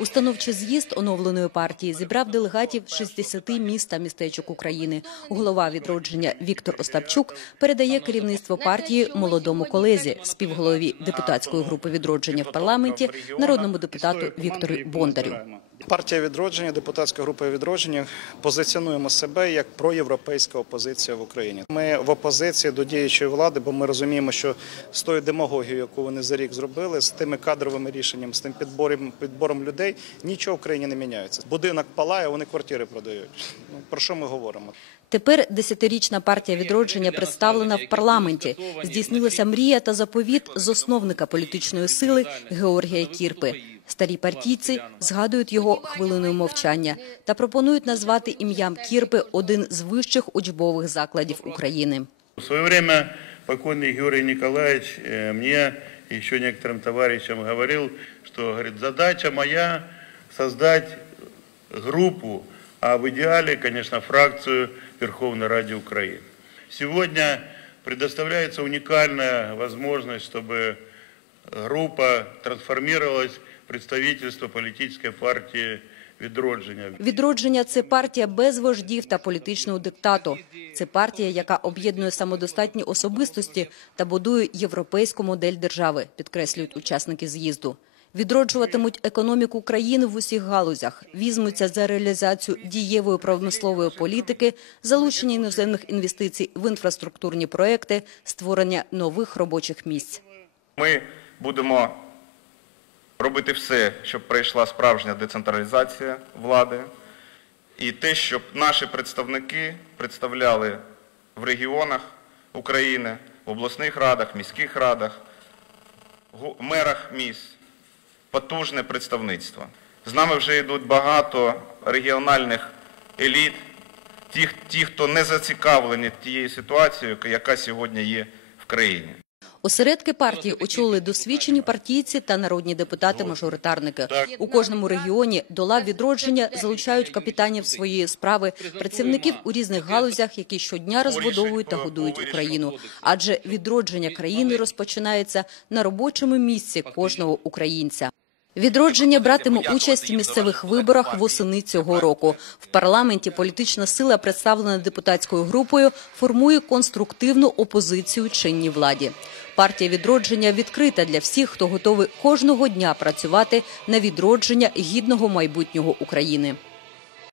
Установчий з'їзд оновленої партії зібрав делегатів з 60 міст та містечок України. Голова відродження Віктор Остапчук передає керівництво партії молодому колезі, співголові депутатської групи відродження в парламенті, народному депутату Віктору Бондарю. Партія відродження, депутатська група відродження позиціонуємо себе як проєвропейська опозиція в Україні. Ми в опозиції до діючої влади, бо ми розуміємо, що з тою демагогією, яку вони за рік зробили, з тими кадровими рішеннями, з тим підбором підбором людей, нічого в країні не міняється. Будинок палає, вони квартири продають. Ну про що ми говоримо? Тепер десятирічна партія відродження представлена в парламенті. Здійснилася мрія та заповіт засновника політичної сили Георгія Кірпи. Старі партійці згадують його хвилиною мовчання та пропонують назвати ім'ям Кірпи один з вищих учбових закладів України. В свое время покойный Георгий Николаевич э, мне и еще некоторым товарищам говорил, что говорит, задача моя создать группу, а в идеале, конечно, фракцию Верховной Ради Украины. Сегодня предоставляется уникальная возможность, чтобы группа трансформировалась в представительство политической партии «Відродження». Відродження це партія без вождів та політичного диктату. Це партія, яка об'єднує самодостатні особистості та будує європейську модель держави, підкреслюють учасники з'їзду. Відроджуватимуть економіку країни в усіх галузях, візьмуться за реалізацію дієвої промислової політики, залучення іноземних інвестицій в інфраструктурні проекти, створення нових робочих місць. Ми будемо робити все, щоб прийшла справжня децентралізація влади, і те, щоб наші представники представляли в регіонах України, в обласних радах, міських радах, мерах міст потужне представництво. З нами вже йдуть багато регіональних еліт, ті, ті, хто не зацікавлені тією ситуацією, яка сьогодні є в країні. Осередки партії очолили досвідчені партійці та народні депутати-мажоритарники. У кожному регіоні до лав відродження залучають капітанів своєї справи, працівників у різних галузях, які щодня розбудовують та годують Україну. Адже відродження країни розпочинається на робочому місці кожного українця. Відродження братиме участь в місцевих виборах восени цього року. В парламенті політична сила, представлена депутатською групою, формує конструктивну опозицію чинній владі. Партія відродження відкрита для всіх, хто готовий кожного дня працювати на відродження гідного майбутнього України.